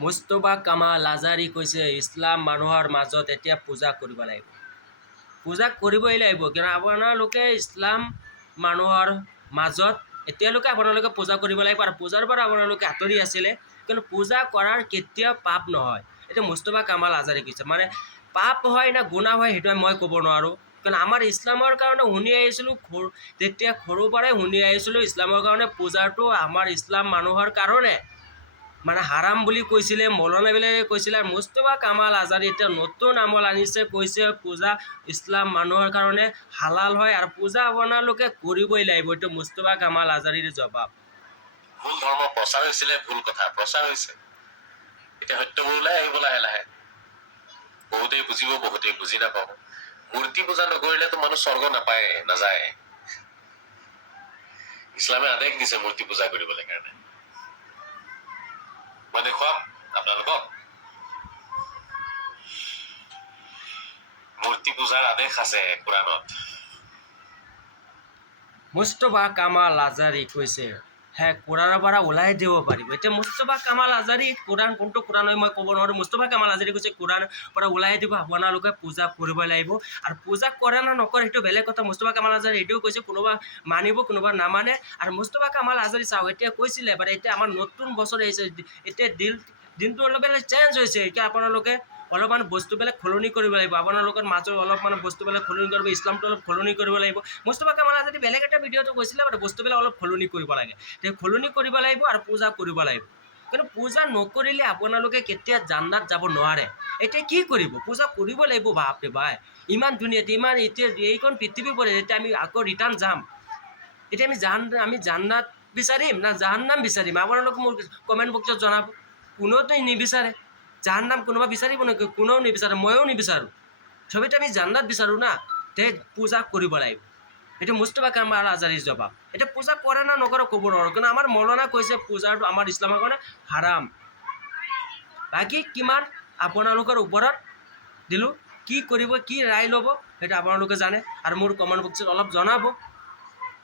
Mustafa Kamal Ajaraie কৈছে ইছলাম মানুহৰ মাজত এতিয়া পূজা কৰিব লাগিব। পূজা কৰিবই লাগিব, কিয়নো আপোনালোকে ইছলাম মানুহৰ মাজত এতিয়ালৈকে আপোনালোকে পূজা কৰিব লাগিব আৰু পূজাৰ পৰা আপোনালোকে আঁতৰি আছিলে, কিন্তু পূজা কৰাৰ কেতিয়াও পাপ নহয়। এতিয়া মুস্তফা কামাল আজাৰী কৈছে, মানে পাপ হয় না গুনাহ হয় সেইটো মই ক'ব নোৱাৰোঁ, কাৰণ আমাৰ ইছলামৰ কাৰণে শুনি আহিছিলোঁ, তেতিয়া সৰুৰ পৰাই শুনি আহিছিলোঁ ইছলামৰ কাৰণে পূজাটো আমাৰ ইছলাম মানুহৰ কাৰণে মানে হাৰাম বুলি কৈছিলে, মৌলানাবিলাকে কৈছিলে। আৰু মুস্তফা কামাল আজাৰী এতিয়া নতুন আমল আনিছে, কৈছে পূজা ইছলাম মানুহৰ কাৰণে হালাল হয় আৰু পূজা আপোনালোকে কৰিবই লাগিব। এইটো মুস্তফা কামাল আজাৰীৰ জবাব। ভুল ধৰ্ম প্ৰচাৰ হৈছিলে, ভুল কথা প্ৰচাৰ হৈছে, এতিয়া সত্যবোৰ ওলাই আহিব লাহে লাহে। বহুতেই বুজিব, বহুতেই বুজি নাপাব। মূৰ্তি পূজা নকৰিলেতো মানুহ স্বৰ্গ নাপায়, নাযায়। ইছলামে আদেশ দিছে মূৰ্তি পূজা কৰিবলৈ কাৰণে। মই দেখুৱাম আপোনালোকক মূৰ্তি পূজাৰ আদেশ আছে কোৰাণত। মুস্তফা কামাল আজাৰী কৈছে কোৰাণৰ পৰা ওলাই দিব পাৰিব। এতিয়া মুস্তফা কামাল আজাৰী কোৰাণ কোনটো কোৰাণ হয় মই ক'ব নোৱাৰোঁ। মুস্তফা কামাল আজাৰী কৈছে কোৰাণৰ পৰা ওলাই দিব, আপোনালোকে পূজা কৰিব লাগিব। আৰু পূজা কৰে না নকৰে সেইটো বেলেগ কথা। মুস্তফা কামাল আজাৰী এইটোও কৈছে, কোনোবা মানিব কোনোবা নামানে। আৰু মুস্তফা কামাল আজাৰী চাওক, এতিয়া কৈছিলে এবাৰ, এতিয়া আমাৰ নতুন বছৰ আহিছে, এতিয়া দিনটো অলপ চেঞ্জ হৈছে। এতিয়া আপোনালোকে অলপমান বস্তুবিলাক সলনি কৰিব লাগিব, আপোনালোকৰ মাজত অলপমান বস্তুবিলাক সলনি কৰিব, ইছলামটো অলপ সলনি কৰিব লাগিব। মুস্তফা কামাল আজাৰী বেলেগ এটা ভিডিঅ'টো কৈছিলে বাৰু, বস্তুবিলাক অলপ সলনি কৰিব লাগে, সলনি কৰিব লাগিব আৰু পূজা কৰিব লাগিব। কিন্তু পূজা নকৰিলে আপোনালোকে কেতিয়া জান্নাত যাব নোৱাৰে। এতিয়া কি কৰিব? পূজা কৰিব লাগিব। বাপৰে ভাই, ইমান ধুনীয়া, ইমান এতিয়া এইখন পৃথিৱী পৰে, এতিয়া আমি আকৌ ৰিটাৰ্ণ যাম, এতিয়া আমি জান্নাত বিচাৰিম না জাহান্নাম বিচাৰিম? আপোনালোকে মোৰ কমেণ্ট বক্সত জনাব। কোনেওতো নিবিচাৰে জাহান্নাম, কোনোবা বিচাৰিব নেকি? কোনেও নিবিচাৰে, ময়ো নিবিচাৰোঁ। চবেইতো আমি জান্নাত বিচাৰোঁ না। তে পূজা কৰিব লাগিব। এইটো মুস্তফা কামাল আজাৰীৰ জবাব। এতিয়া পূজা কৰে না নকৰে ক'ব নোৱাৰোঁ, কিন্তু আমাৰ মৌলানা কৈছে পূজাটো আমাৰ ইছলামৰ কাৰণে হাৰাম। বাকী কিমান আপোনালোকৰ ওপৰত দিলোঁ, কি কৰিব, কি ৰায় ল'ব সেইটো আপোনালোকে জানে, আৰু মোৰ কমেণ্ট বক্সত অলপ জনাব।